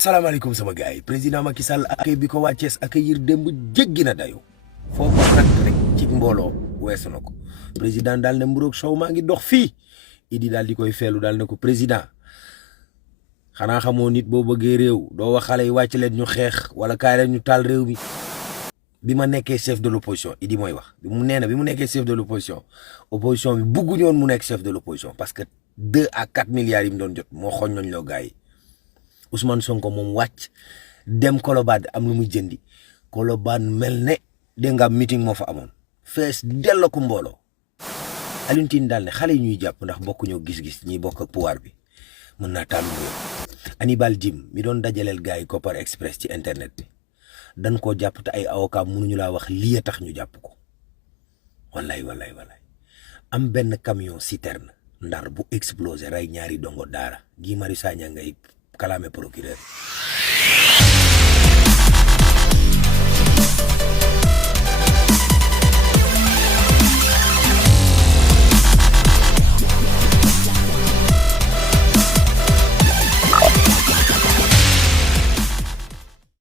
salaamaaleykum sama gars yi président Macky Sall akay bi ko waa Thiès accueillir démb jéggi na dayo foo ko natt rek ci mbooloo weesu na ko président daal ne mburoog sow maa ngi dox fii Idi daal di koy feelu daal ne ko président xanaa xamoo nit boo bëggee réew doo wax xale yi wàcc leen ñu xeex wala kaay leen ñu taal réew mi bi ma nekkee chef de l'opposition Idi mooy wax bi mu nekkee chef de l'opposition opposition bi bugguñu woon mu nekk chef de l'opposition parce que 2 à 4 milliards yi mu doon jot moo xooñ nañ loo gars yi Ousmane Sonko moom wàcc dem Colobane am lu muy jëndi Colobane mel ne dégg nga meeting moo fa amoon fees delloo ko mbooloo Alioune Tine daal ne xale yi ñuy jàpp ndax bokkuñoo gis-gis ñiy bokk ak pouvoir bi mën naa taalu réew Hannibal Djim mi doon dajaleel gars yi Kopar Express ci internet bi dañ koo jàpp te ay avocat mënuñu laa wax lii a tax ñu jàpp ko wallaay am benn camion citerne ndar bu explosé rey ñaari dongo daara Guy Marius Sagna ngay kalaame procureur